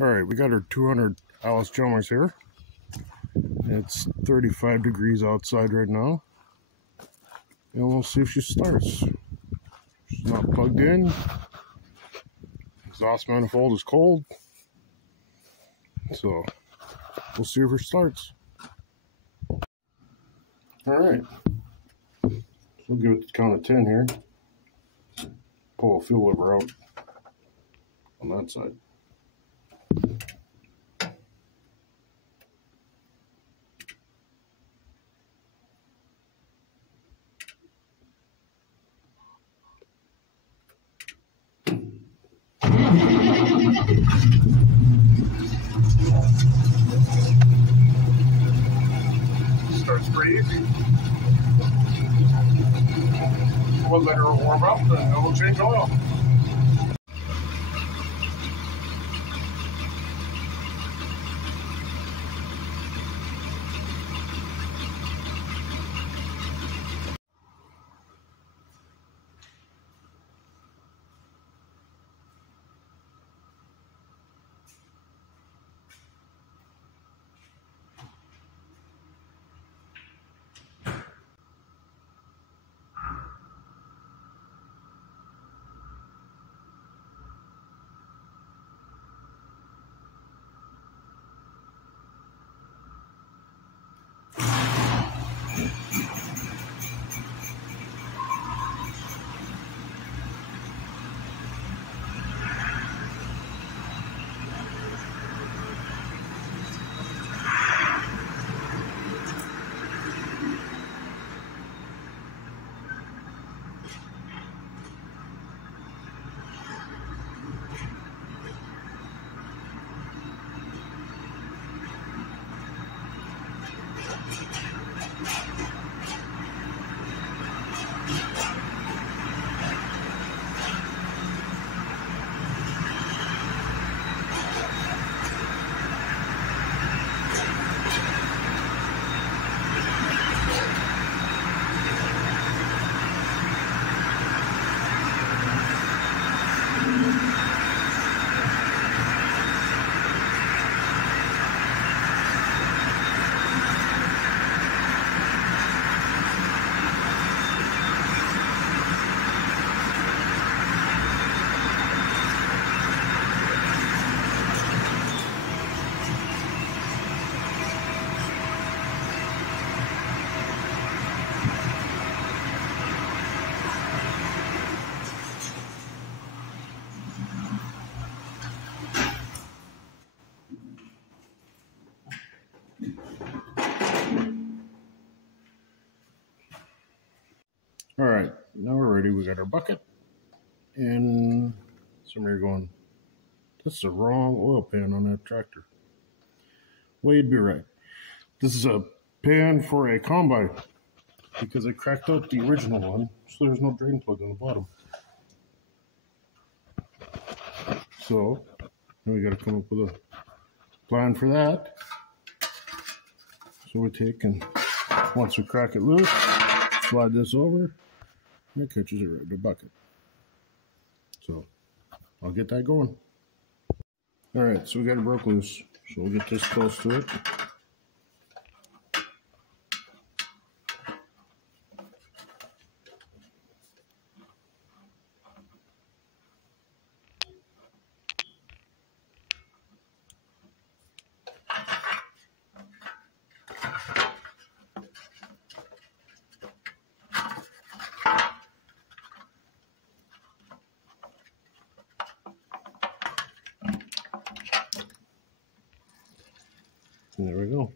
Alright, we got our 200 Allis Chalmers here. It's 35 degrees outside right now. And we'll see if she starts. She's not plugged in. Exhaust manifold is cold. So, we'll see if it starts. Alright. We'll give it the count of 10 here. Pull a fuel lever out on that side. Starts pretty easy. We'll let her warm up and then we'll change oil. Alright, now we're ready. We got our bucket. And somebody going, that's the wrong oil pan on that tractor. Well, you'd be right. This is a pan for a combine because I cracked out the original one, so there's no drain plug on the bottom. So, now we got to come up with a plan for that. So we take and once we crack it loose, slide this over. It catches it right in the bucket. So I'll get that going. Alright, so we got it broke loose. So we'll get this close to it. And there we go.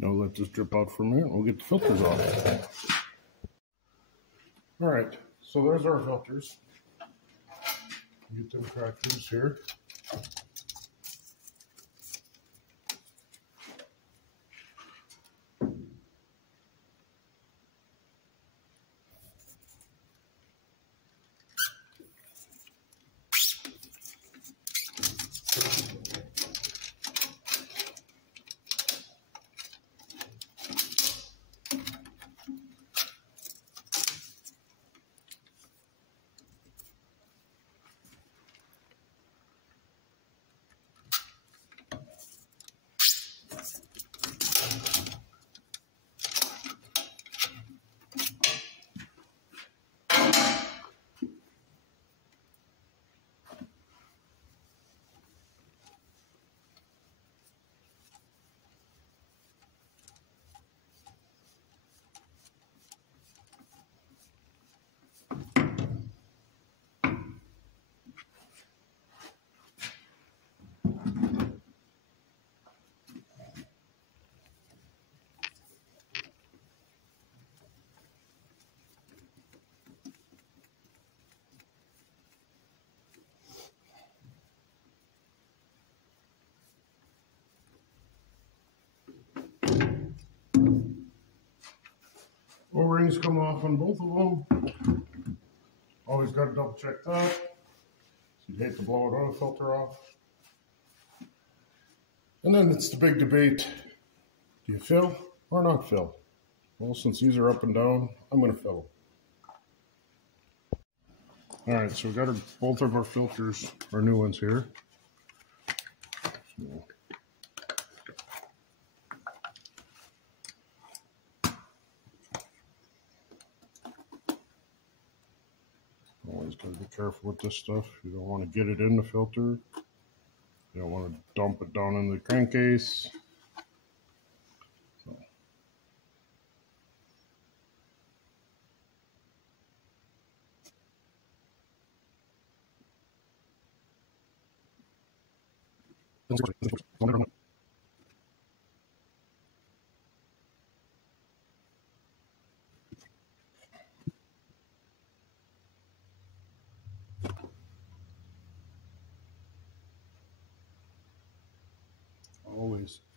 Now let this drip out for a minute. We'll get the filters off. Alright, so there's our filters. Get them cracked loose here. O-rings come off on both of them. Always got to double check that. So you'd hate to blow an oil filter off. And then it's the big debate. Do you fill or not fill? Well, since these are up and down, I'm going to fill them. All right, so we've got both of our filters, our new ones here. So, always got to be careful with this stuff. You don't want to get it in the filter. You don't want to dump it down in the crankcase. So.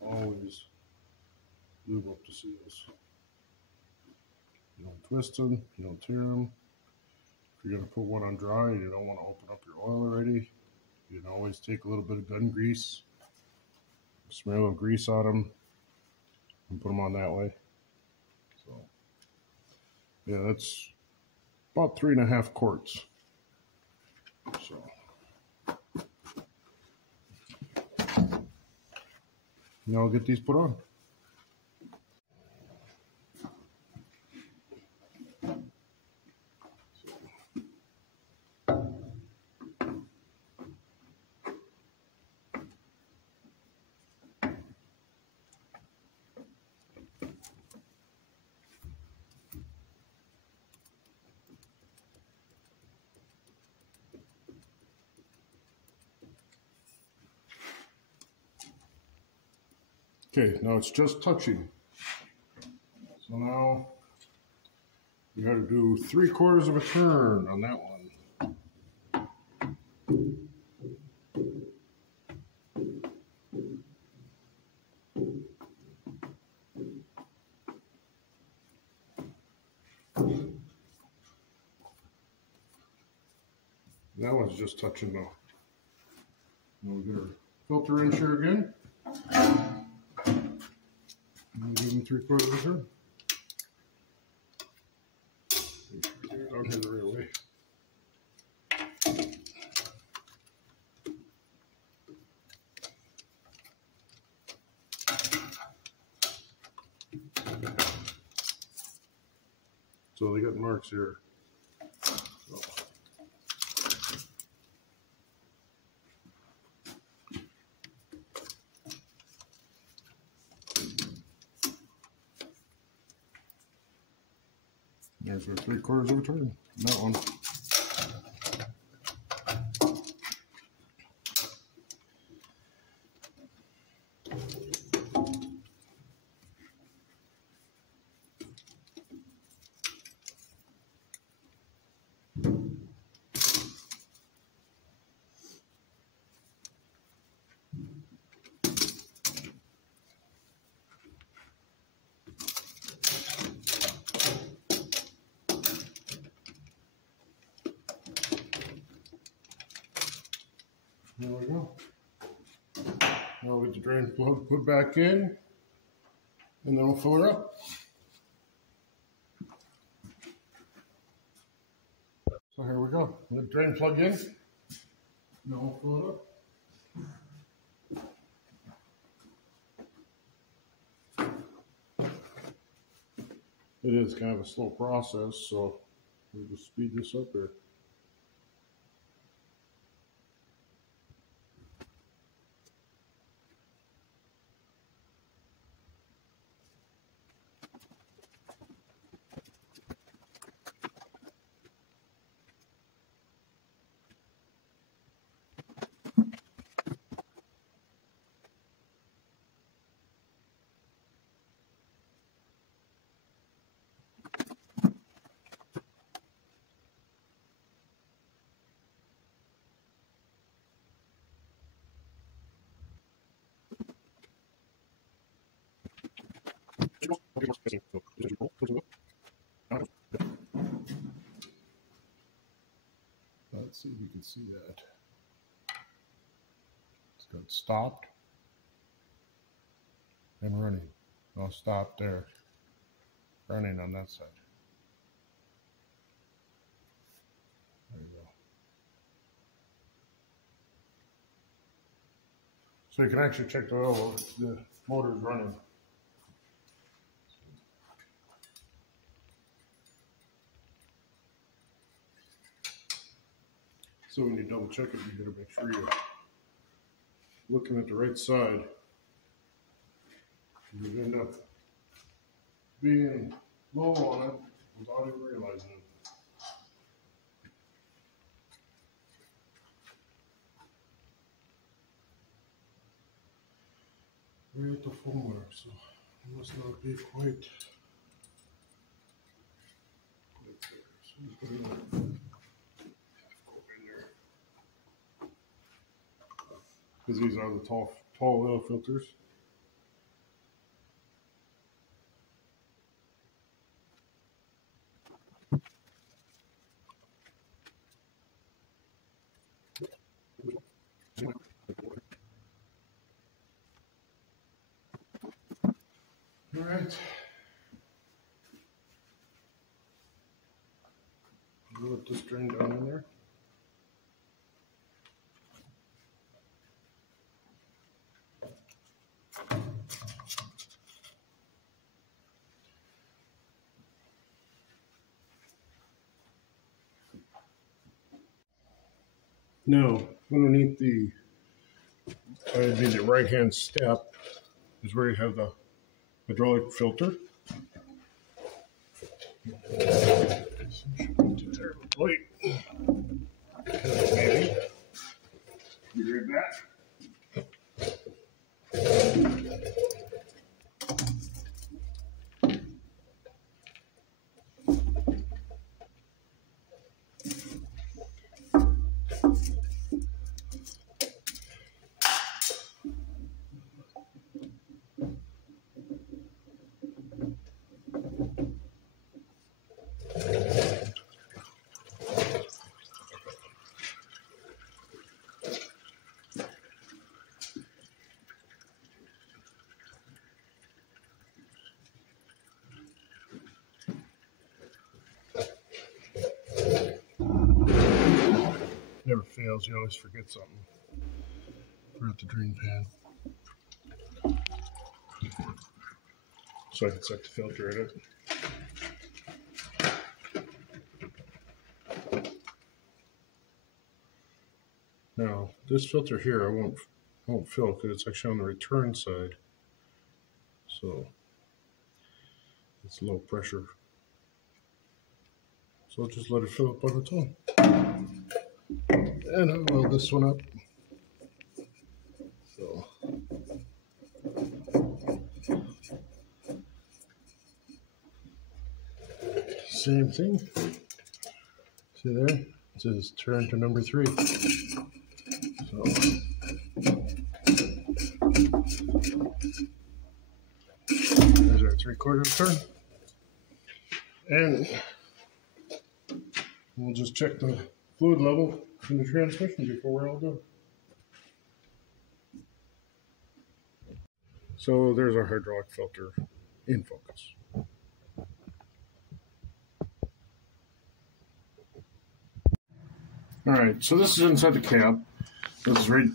Always lube up the seals. You don't twist them, you don't tear them. If you're going to put one on dry and you don't want to open up your oil already, you can always take a little bit of gun grease, smear a little grease on them, and put them on that way. So, yeah, that's about 3.5 quarts. So. Now I'll get these put on. Okay, now it's just touching. So now you got to do 3/4 of a turn on that one. That one's just touching now. Now we get our filter in here again. And give them 3/4 of a turn. Make sure we get it down here the right way. So they got marks here. So. There's our 3/4 of a turn. That one. There we go. Now we'll get the drain plug put back in, and then we'll fill her up. So here we go. The drain plug in. Now we'll fill it up. It is kind of a slow process, so we'll just speed this up here. Let's see if you can see that. It's got stopped and running. I'll stop there. Running on that side. There you go. So you can actually check the oil while the motor is running. So when you double check it, you gotta make sure you're looking at the right side. You end up being low on it without even realizing it. We're at the full mark, so it must not be quite there. So we put in half quart in there. Because these are the tall oil filters. All right. Let this drain down in there. Now, underneath the right-hand step is where you have the hydraulic filter. Wait. Maybe. Be right back. Never fails, you always forget something. Forgot the drain pan. So I can set the filter in it. Now, this filter here I won't fill because it's actually on the return side. So it's low pressure. So I'll just let it fill up on its own. And I'll weld this one up. So same thing. See there? It says turn to number 3. So there's our 3/4 turn. And we'll just check the fluid level in the transmission before we're all done. So there's our hydraulic filter in focus. Alright, so this is inside the cab. This is right,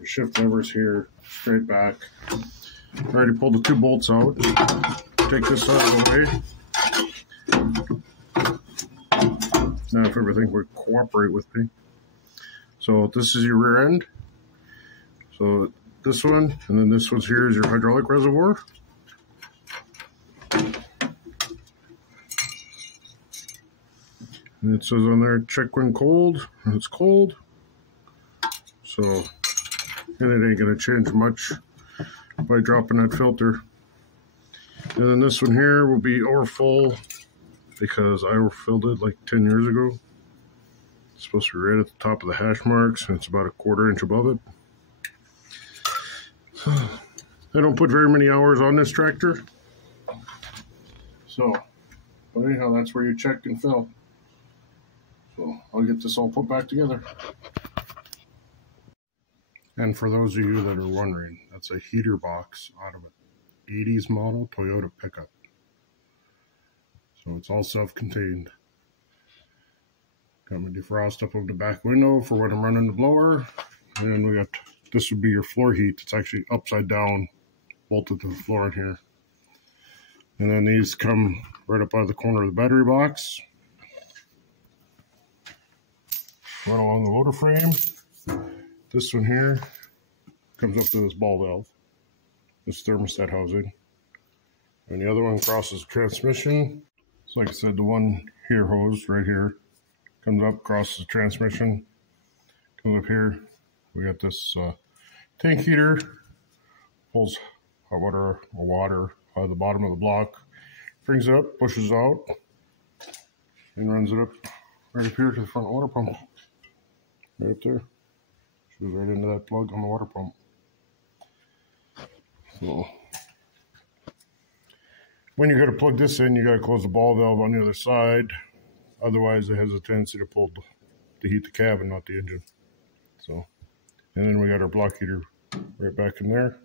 the shift lever's here, straight back. I already pulled the 2 bolts out. Take this out of the way. Now if everything would cooperate with me. So this is your rear end. So this one, and then this one's here is your hydraulic reservoir. And it says on there, check when cold, and it's cold. So, and it ain't gonna change much by dropping that filter. And then this one here will be overfull because I overfilled it like 10 years ago. It's supposed to be right at the top of the hash marks, and it's about a 1/4 inch above it. I don't put very many hours on this tractor. So, but anyhow, that's where you check and fill. So So I'll get this all put back together. And for those of you that are wondering, that's a heater box out of an 80s model Toyota pickup. So it's all self-contained. Got my defrost up over the back window for when I'm running the blower. And we got, this would be your floor heat. It's actually upside down, bolted to the floor in here. And then these come right up out of the corner of the battery box. Run along the loader frame. This one here comes up to this ball valve, this thermostat housing. And the other one crosses the transmission. So like I said, the one here hose right here comes up, crosses the transmission, comes up here. We got this tank heater, pulls hot water or water out of the bottom of the block, brings it up, pushes out, and runs it up right up here to the front water pump. Right up there. Goes right into that plug on the water pump. So when you got to plug this in, you got to close the ball valve on the other side. Otherwise, it has a tendency to pull to heat the cabin, not the engine. So, and then we got our block heater right back in there.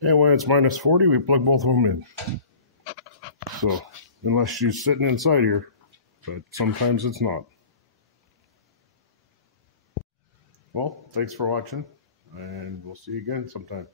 And when it's minus 40, we plug both of them in. So, unless she's sitting inside here, but sometimes it's not. Well, thanks for watching, and we'll see you again sometime.